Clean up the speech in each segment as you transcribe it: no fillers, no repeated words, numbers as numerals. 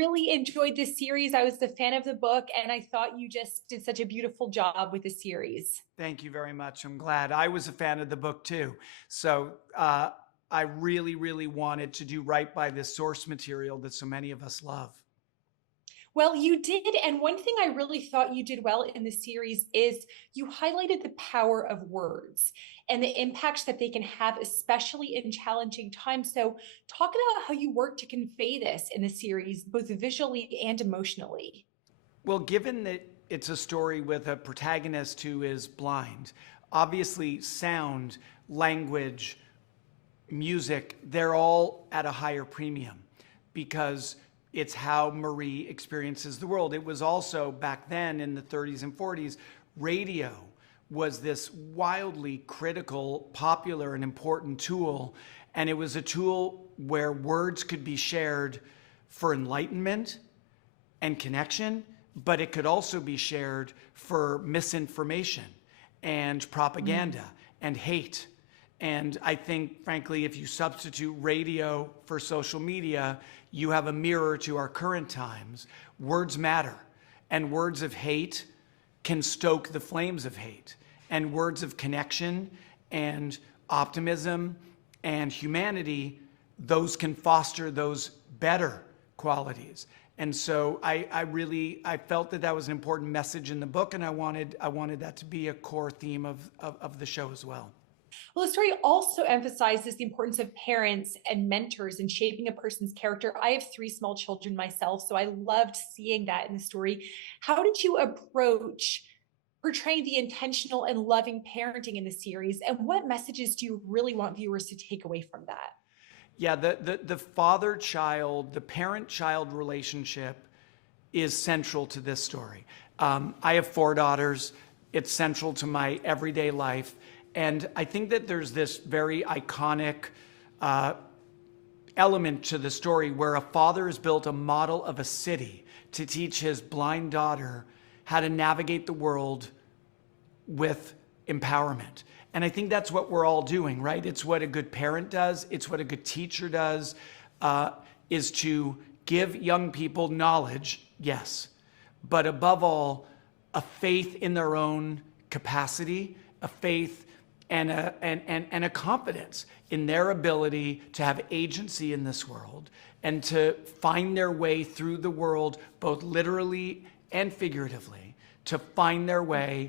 really enjoyed this series. I was a fan of the book, and I thought you just did such a beautiful job with the series. Thank you very much. I'm glad. I was a fan of the book too. So I really, really wanted to do right by this source material that so many of us love. Well, you did. And one thing I really thought you did well in the series is you highlighted the power of words and the impacts that they can have, especially in challenging times. So, talk about how you work to convey this in the series, both visually and emotionally. Well, given that it's a story with a protagonist who is blind, obviously sound, language, music, they're all at a higher premium because it's how Marie experiences the world. It was also back then in the 30s and 40s, radio was this wildly critical, popular, and important tool. And it was a tool where words could be shared for enlightenment and connection, but it could also be shared for misinformation and propaganda and hate. And I think, frankly, if you substitute radio for social media, you have a mirror to our current times. Words matter, and words of hate can stoke the flames of hate. And words of connection and optimism and humanity, those can foster those better qualities. And so I felt that that was an important message in the book, and I wanted that to be a core theme of the show as well. Well, the story also emphasizes the importance of parents and mentors in shaping a person's character. I have three small children myself, so I loved seeing that in the story. How did you approach portraying the intentional and loving parenting in the series? And what messages do you really want viewers to take away from that? Yeah, the father-child, the parent-child relationship is central to this story. I have four daughters. It's central to my everyday life. And I think that there's this very iconic element to the story where a father has built a model of a city to teach his blind daughter how to navigate the world with empowerment. And I think that's what we're all doing, right? It's what a good parent does. It's what a good teacher does, is to give young people knowledge, yes, but above all, a faith in their own capacity, a faith and a confidence in their ability to have agency in this world and to find their way through the world, both literally and figuratively, to find their way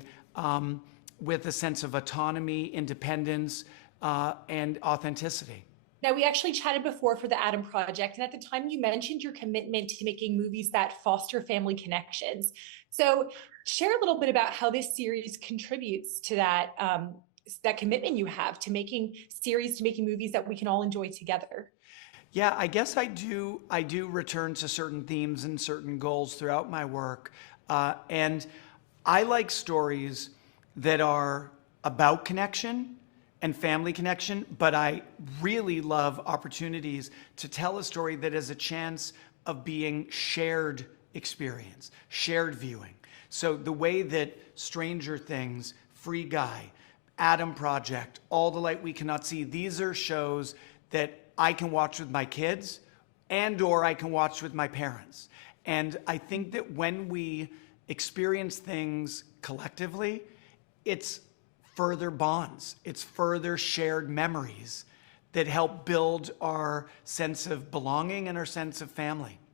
with a sense of autonomy, independence, and authenticity. Now, we actually chatted before for the Adam Project, and at the time you mentioned your commitment to making movies that foster family connections. So, share a little bit about how this series contributes to that commitment you have to making series, to making movies that we can all enjoy together. Yeah, I guess I do. I do return to certain themes and certain goals throughout my work, and I like stories that are about connection and family connection, but I really love opportunities to tell a story that has a chance of being shared experience, shared viewing. So the way that Stranger Things, Free Guy, Adam Project, All the Light We Cannot See, these are shows that I can watch with my kids or I can watch with my parents. And I think that when we experience things collectively, it's further bonds, it's further shared memories that help build our sense of belonging and our sense of family.